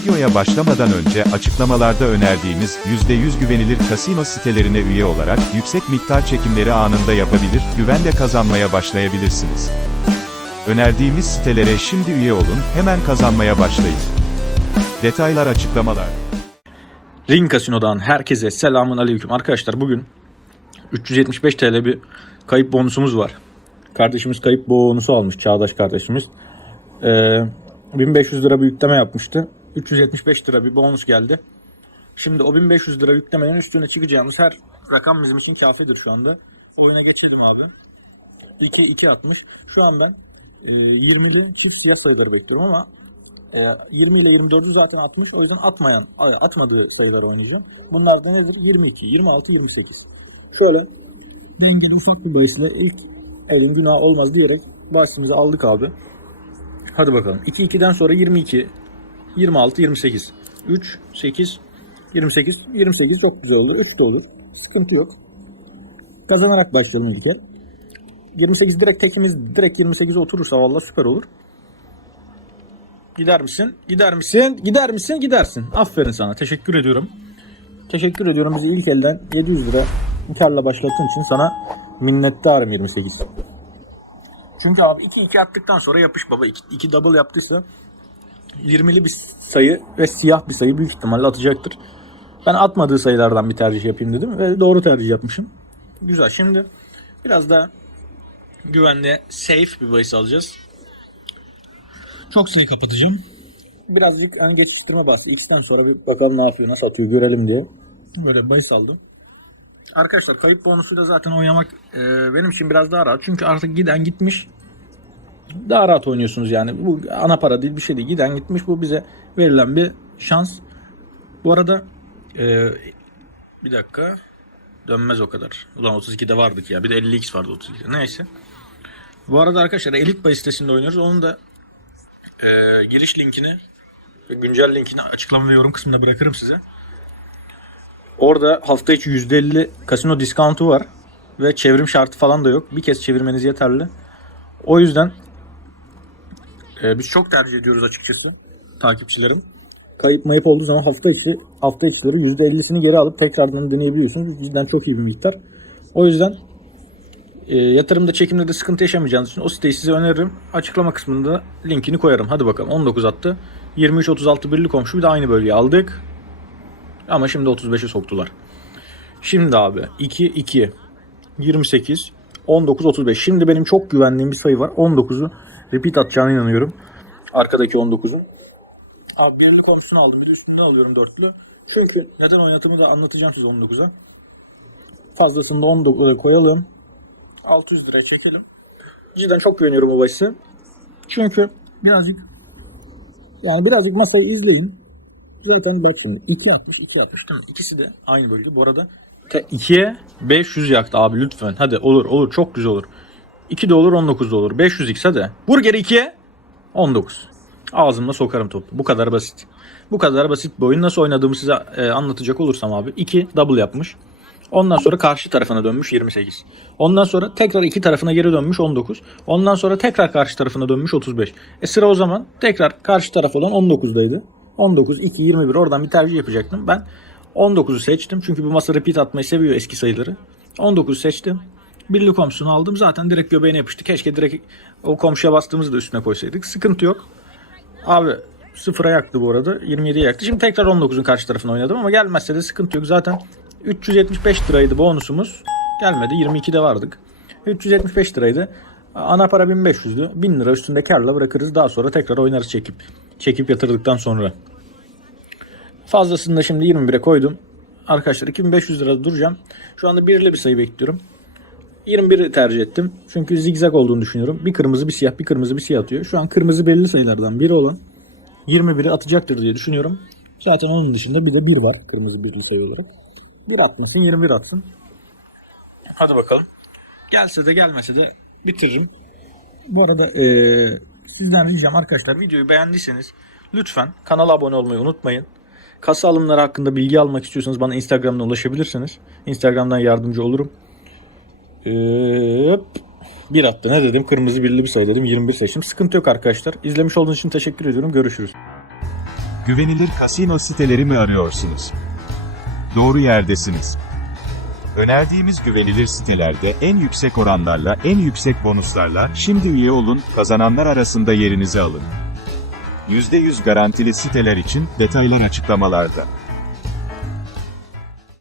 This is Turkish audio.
Videoya başlamadan önce açıklamalarda önerdiğimiz %100 güvenilir kasino sitelerine üye olarak yüksek miktar çekimleri anında yapabilir, güvenle kazanmaya başlayabilirsiniz. Önerdiğimiz sitelere şimdi üye olun, hemen kazanmaya başlayın. Detaylar açıklamalar. Ring Casino'dan herkese selamun aleyküm. Arkadaşlar bugün 375 TL bir kayıp bonusumuz var. Kardeşimiz kayıp bonusu almış. Çağdaş kardeşimiz. Ee, 1500 lira bir yapmıştı. 375 lira bir bonus geldi. Şimdi o 1500 lira yüklemenin üstüne çıkacağımız her rakam bizim için kafidir şu anda. Oyuna geçelim abi. 2 2 atmış. Şu an ben e, 20'li çift siyah sayıları bekliyorum ama e, 20 ile 24'ü zaten atmış. O yüzden atmayan, atmadığı sayıları oynayacağım. Bunlar da nedir? 22, 26, 28. Şöyle dengeli ufak bir bahisle ilk elin günah olmaz diyerek bahsimizi aldık abi. Hadi bakalım. 2-2'den sonra 22, 26, 28. 3, 8, 28. 28 çok güzel olur. 3 de olur. Sıkıntı yok. Kazanarak başlayalım ilk el. 28 direkt tekimiz direkt 28'e oturursa vallahi süper olur. Gider misin? Gider misin? Gider misin? Gidersin. Aferin sana. Teşekkür ediyorum. Teşekkür ediyorum. Bizi ilk elden 700 lira karla başlattığın için sana minnettarım 28. Çünkü abi 2-2 attıktan sonra yapış baba. 2 double yaptıysa 20'li bir sayı ve siyah bir sayı büyük ihtimalle atacaktır. Ben atmadığı sayılardan bir tercih yapayım dedim ve doğru tercih yapmışım. Güzel. Şimdi biraz daha güvenli, safe bir bahis alacağız. Çok sayı kapatacağım. Birazcık hani geçiştirme bastı. X'ten sonra bir bakalım ne yapıyor, nasıl atıyor görelim diye. Böyle bahis aldım. Arkadaşlar kayıp bonusuyla zaten oynamak e, benim için biraz daha rahat. Çünkü artık giden gitmiş. Daha rahat oynuyorsunuz yani. Bu ana para değil bir şey değil. Giden gitmiş. Bu bize verilen bir şans. Bu arada e, bir dakika. Dönmez o kadar. Ulan 32'de vardık ya. Bir de 50x vardı 32'de. Neyse. Bu arada arkadaşlar Elite Bay sitesinde oynuyoruz. Onun da e, giriş linkini ve güncel linkini açıklama ve yorum kısmına bırakırım size. Orada hafta içi %50 kasino discountu var. Ve çevrim şartı falan da yok. Bir kez çevirmeniz yeterli. O yüzden e, biz çok tercih ediyoruz açıkçası takipçilerim. Kayıp mayıp olduğu zaman hafta içi hafta içileri %50'sini geri alıp tekrardan deneyebiliyorsunuz. Cidden çok iyi bir miktar. O yüzden e, yatırımda çekimde de sıkıntı yaşamayacağınız için o siteyi size öneririm. Açıklama kısmında linkini koyarım. Hadi bakalım 19 attı. 23-36 birli komşu bir de aynı bölgeyi aldık. Ama şimdi 35'e soktular. Şimdi abi 2 2 28 19 35. Şimdi benim çok güvendiğim bir sayı var. 19'u repeat atacağına inanıyorum. Arkadaki 19'un. Abi birli komşusunu aldım. Bir de üstünde alıyorum dörtlü. Çünkü neden oynatımı da anlatacağım size 19'a. Fazlasını da 19'a koyalım. 600 liraya çekelim. Cidden çok güveniyorum o bahise. Çünkü birazcık yani birazcık masayı izleyin. Zaten bak şimdi 2 60 2 60 değil mi? İkisi de aynı bölge. Bu arada 2'ye 500 yaktı abi lütfen. Hadi olur olur çok güzel olur. 2 de olur 19 da olur. 500 x hadi. Vur geri 2'ye 19. Ağzımla sokarım topu. Bu kadar basit. Bu kadar basit bir oyun. Nasıl oynadığımı size e, anlatacak olursam abi. 2 double yapmış. Ondan sonra karşı tarafına dönmüş 28. Ondan sonra tekrar iki tarafına geri dönmüş 19. Ondan sonra tekrar karşı tarafına dönmüş 35. E sıra o zaman tekrar karşı taraf olan 19'daydı. 19, 2, 21 oradan bir tercih yapacaktım. Ben 19'u seçtim. Çünkü bu masa repeat atmayı seviyor eski sayıları. 19'u seçtim. Birli komşusunu aldım. Zaten direkt göbeğine yapıştı. Keşke direkt o komşuya bastığımızı da üstüne koysaydık. Sıkıntı yok. Abi sıfıra yaktı bu arada. 27'ye yaktı. Şimdi tekrar 19'un karşı tarafına oynadım ama gelmezse de sıkıntı yok. Zaten 375 liraydı bonusumuz. Gelmedi. 22'de vardık. 375 liraydı. Ana para 1500'dü. 1000 lira üstünde karla bırakırız. Daha sonra tekrar oynarız çekip. Çekip yatırdıktan sonra. Fazlasını da şimdi 21'e koydum. Arkadaşlar 2500 lirada duracağım. Şu anda birli bir sayı bekliyorum. 21'i tercih ettim. Çünkü zigzag olduğunu düşünüyorum. Bir kırmızı bir siyah bir kırmızı bir siyah atıyor. Şu an kırmızı belirli sayılardan biri olan 21'i atacaktır diye düşünüyorum. Zaten onun dışında bir de 1 var. Kırmızı birli sayı olarak. 1 atmasın 21 atsın. Hadi bakalım. Gelse de gelmese de bitiririm. Bu arada eee, sizden ricam arkadaşlar videoyu beğendiyseniz lütfen kanala abone olmayı unutmayın. Kasa alımları hakkında bilgi almak istiyorsanız bana Instagram'dan ulaşabilirsiniz. Instagram'dan yardımcı olurum. Ee, bir attı ne dedim? Kırmızı birli bir sayı dedim. 21 seçtim. Sıkıntı yok arkadaşlar. İzlemiş olduğunuz için teşekkür ediyorum. Görüşürüz. Güvenilir kasino siteleri mi arıyorsunuz? Doğru yerdesiniz. Önerdiğimiz güvenilir sitelerde en yüksek oranlarla, en yüksek bonuslarla şimdi üye olun, kazananlar arasında yerinizi alın. %100 garantili siteler için detaylar açıklamalarda.